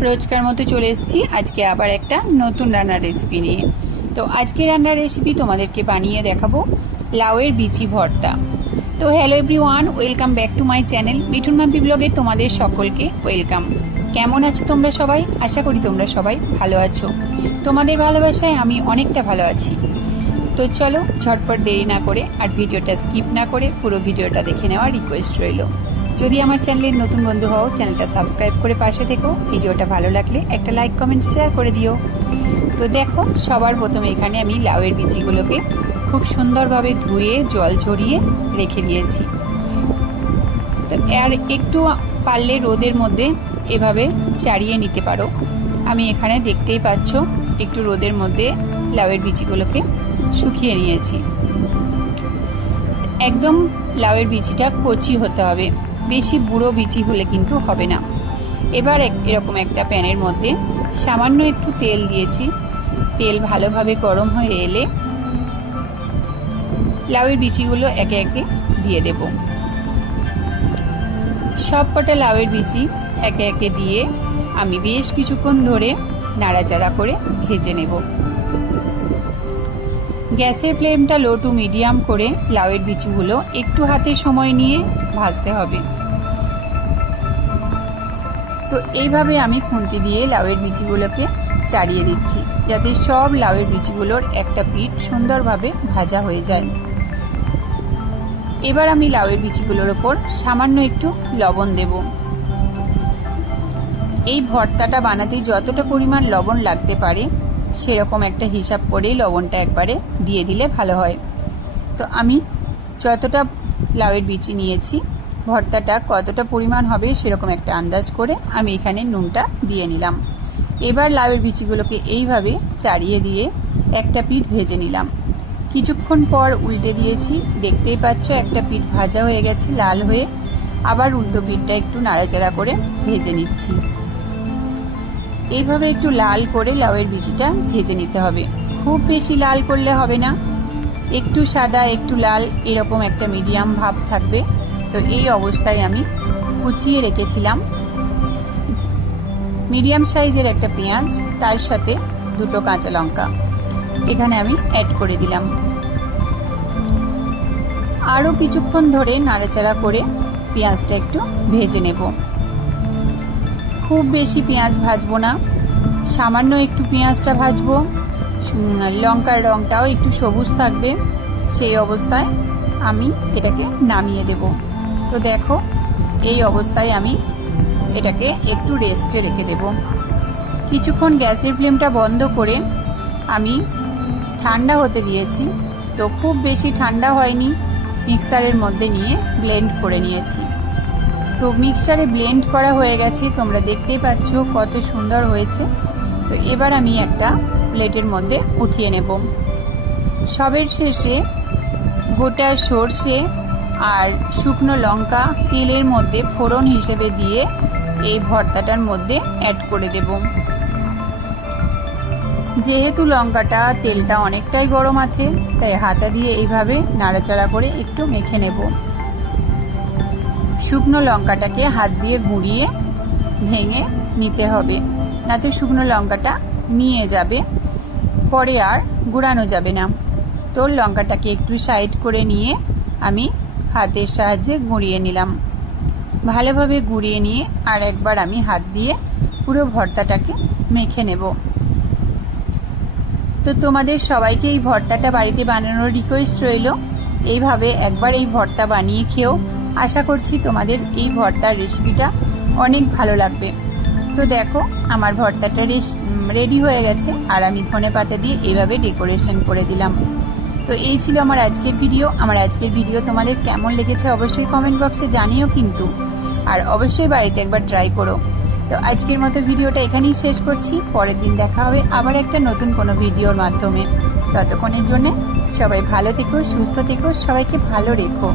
রোজকার মতো চলে এসেছি। আজকে আবার একটা নতুন রান্নার রেসিপি নিয়ে। তো আজকে রান্নার রেসিপি তোমাদেরকে বানিয়ে দেখাবো লাউয়ের বিচি ভর্তা। তো hello everyone welcome back to my channel Mithun Mampi ব্লগে তোমাদের সকলকে ওয়েলকাম কেমন আছো তোমরা সবাই? আশা করি তোমরা সবাই ভালো আছো। তোমাদের ভালোবাসায় আমি অনেকটা ভালো আছি। তো চলো ঝটপট দেরি না করে আর ভিডিওটা স্কিপ না করে পুরো ভিডিওটা দেখে নেওয়ার রিকোয়েস্ট রইল। যদি আমার চ্যানেলের নতুন বন্ধু হও, চ্যানেলটা সাবস্ক্রাইব করে পাশে থেকো। ভিডিওটা ভালো লাগলে একটা লাইক কমেন্ট শেয়ার করে দিও। তো দেখো, সবার প্রথমে এখানে আমি লাউয়ের বিচিগুলোকে খুব সুন্দরভাবে ধুয়ে, জল ঝরিয়ে রেখে দিয়েছি। তো আর একটু পারলে রোদের মধ্যে এভাবে চাড়িয়ে নিতে পারো। আমি এখানে দেখতেই পাচ্ছ, একটু রোদের মধ্যে লাউয়ের বিচিগুলোকে শুকিয়ে নিয়েছি। একদম লাউয়ের বিচিটা কচি হতে হবে। বেশি বুড়ো বিচি হলে কিন্তু হবে না। এবার এরকম একটা প্যানের মধ্যে সামান্য একটু তেল দিয়েছি। তেল ভালোভাবে গরম হয়ে এলে লাউয়ের বিচিগুলো একে একে দিয়ে দেব। সব কটা লাউয়ের বিচি একে একে দিয়ে আমি বেশ কিছুক্ষণ ধরে নাড়াচাড়া করে ভেজে নেব। গ্যাসের ফ্লেমটা লো টু মিডিয়াম করে লাউয়ের বিচিগুলো একটু হাতে সময় নিয়ে ভাজতে হবে। তো এইভাবে আমি খুন্তি দিয়ে লাউয়ের বিচিগুলোকে চাড়িয়ে দিচ্ছি, যাতে সব লাউয়ের বিচিগুলোর একটা পিঠ সুন্দরভাবে ভাজা হয়ে যায়। এবার আমি লাউয়ের বিচিগুলোর ওপর সামান্য একটু লবণ দেব। এই ভর্তাটা বানাতে যতটা পরিমাণ লবণ লাগতে পারে সেরকম একটা হিসাব করেই লবণটা একবারে দিয়ে দিলে ভালো হয়। তো আমি যতটা লাউয়ের বিচি নিয়েছি, ভর্তাটা কতটা পরিমাণ হবে সেরকম একটা আন্দাজ করে আমি এখানে নুনটা দিয়ে নিলাম। এবার লাউয়ের বিচিগুলোকে এইভাবে চাড়িয়ে দিয়ে একটা পিঠ ভেজে নিলাম। কিছুক্ষণ পর উল্টে দিয়েছি, দেখতেই পাচ্ছ একটা পিঠ ভাজা হয়ে গেছে, লাল হয়ে। আবার উল্টো পিঠটা একটু নাড়াচাড়া করে ভেজে নিচ্ছি। এইভাবে একটু লাল করে লাউয়ের বিচিটা ভেজে নিতে হবে। খুব বেশি লাল করলে হবে না। একটু সাদা, একটু লাল, এরকম একটা মিডিয়াম ভাব থাকবে। তো এই অবস্থায় আমি কুচিয়ে রেখেছিলাম। মিডিয়াম সাইজের একটা পেঁয়াজ, তার সাথে দুটো কাঁচা লঙ্কা। এখানে আমি অ্যাড করে দিলাম। আরও কিছুক্ষণ ধরে নাড়াচাড়া করে পেঁয়াজটা একটু ভেজে নেব। খুব বেশি পেঁয়াজ ভাজবো না। সামান্য একটু পেঁয়াজটা ভাজবো। লঙ্কার রঙটাও একটু সবুজ থাকবে। সেই অবস্থায় আমি এটাকে নামিয়ে দেব। তো দেখো, এই অবস্থায় আমি এটাকে একটু রেস্টে রেখে দেব। কিছুক্ষণ গ্যাসের ফ্লেমটা বন্ধ করে আমি ঠান্ডা হতে দিয়েছি। তো খুব বেশি ঠান্ডা হয়নি। মিক্সারের মধ্যে নিয়ে ব্লেন্ড করে নিয়েছি। তো মিক্সারে ব্লেন্ড করা হয়ে গেছে, তোমরা দেখতেই পাচ্ছ কত সুন্দর হয়েছে। তো এবার আমি একটা প্লেটের মধ্যে উঠিয়ে নেব। সবের শেষে গোটা সর্ষে আর শুকনো লঙ্কা তেলের মধ্যে ফোড়ন হিসেবে দিয়ে এই ভর্তাটার মধ্যে অ্যাড করে দেব। যেহেতু লঙ্কাটা, তেলটা অনেকটাই গরম আছে, তাই হাতা দিয়ে এইভাবে নাড়াচাড়া করে একটু মেখে নেব। শুকনো লঙ্কাটাকে হাত দিয়ে গুঁড়িয়ে ভেঙে নিতে হবে। নাতে শুকনো লঙ্কাটা নিয়ে যাবে। পরে আর গুঁড়ানো যাবে না। তো লঙ্কাটাকে একটু সাইড করে নিয়ে আমি হাতের সাহায্যে গুঁড়িয়ে নিলাম। ভালোভাবে গুঁড়িয়ে নিয়ে আর একবার আমি হাত দিয়ে পুরো ভর্তাটাকে মেখে নেব। তো তোমাদের সবাইকে এই ভর্তাটা বাড়িতে বানানোর রিকোয়েস্ট রইল। এইভাবে একবার এই ভর্তা বানিয়ে খেও। আশা করছি তোমাদের এই ভর্তার রেসিপিটা অনেক ভালো লাগবে। তো দেখো, আমার ভর্তাটা রেডি হয়ে গেছে, আর আমি ধনে পাতা দিয়ে এইভাবে ডেকোরেশন করে দিলাম। তো এই ছিল আমার আজকের ভিডিও আমার আজকের ভিডিও তোমাদের কেমন লেগেছে অবশ্যই কমেন্ট বক্সে জানিও কিন্তু। আর অবশ্যই বাড়িতে একবার ট্রাই করো। তো আজকের মতো ভিডিওটা এখানেই শেষ করছি। পরের দিন দেখা হবে আবার একটা নতুন কোনো ভিডিওর মাধ্যমে। ততক্ষণের জন্য সবাই ভালো থেকো, সুস্থ থেকো, সবাইকে ভালো রেখো।